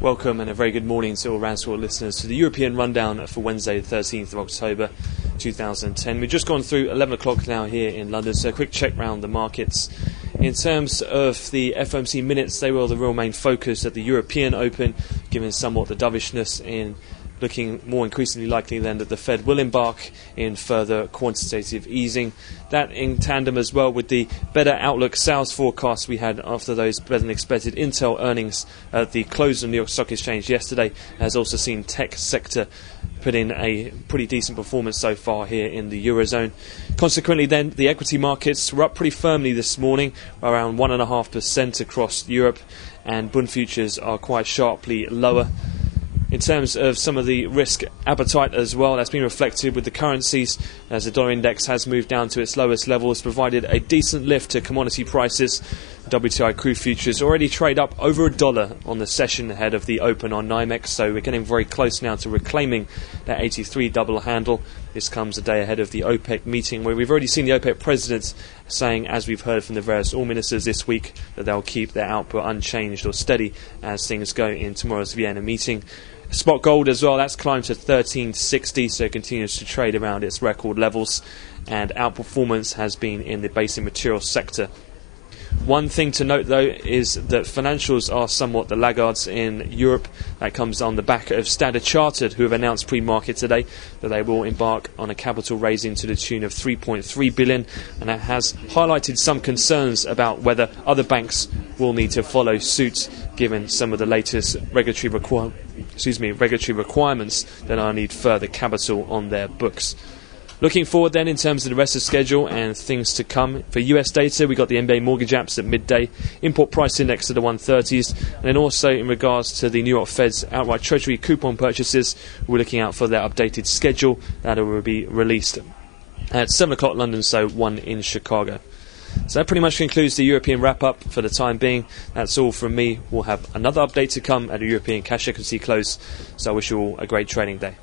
Welcome and a very good morning to all RANsquawk listeners to the European rundown for Wednesday the 13th of October 2010. We've just gone through 11 o'clock now here in London, so a quick check round the markets. In terms of the FOMC minutes, they were the real main focus at the European Open, given somewhat the dovishness in looking more increasingly likely then that the Fed will embark in further quantitative easing. That in tandem as well with the better outlook sales forecasts we had after those better than expected Intel earnings at the close of the New York Stock Exchange yesterday has also seen tech sector put in a pretty decent performance so far here in the Eurozone. Consequently then, the equity markets were up pretty firmly this morning, around 1.5% across Europe, and Bund futures are quite sharply lower. In terms of some of the risk appetite as well, that's been reflected with the currencies as the dollar index has moved down to its lowest levels, provided a decent lift to commodity prices. WTI crude futures already trade up over $1 on the session ahead of the open on NYMEX, so we're getting very close now to reclaiming that 83 double handle. This comes a day ahead of the OPEC meeting, where we've already seen the OPEC president saying, as we've heard from the various oil ministers this week, that they'll keep their output unchanged or steady as things go in tomorrow's Vienna meeting. Spot gold as well, that's climbed to 1360, so it continues to trade around its record levels, and outperformance has been in the basic materials sector. One thing to note though is that financials are somewhat the laggards in Europe. That comes on the back of Standard Chartered, who have announced pre-market today that they will embark on a capital raising to the tune of 3.3 billion, and that has highlighted some concerns about whether other banks will need to follow suit given some of the latest regulatory requirements that are need further capital on their books. Looking forward then in terms of the rest of the schedule and things to come. For US data, we got the NBA mortgage apps at midday, import price index to the 130s, and then also in regards to the New York Fed's outright Treasury coupon purchases, we're looking out for their updated schedule that will be released at 7 o'clock London, so 1 in Chicago. So that pretty much concludes the European wrap-up for the time being. That's all from me. We'll have another update to come at the European cash equity close, so I wish you all a great trading day.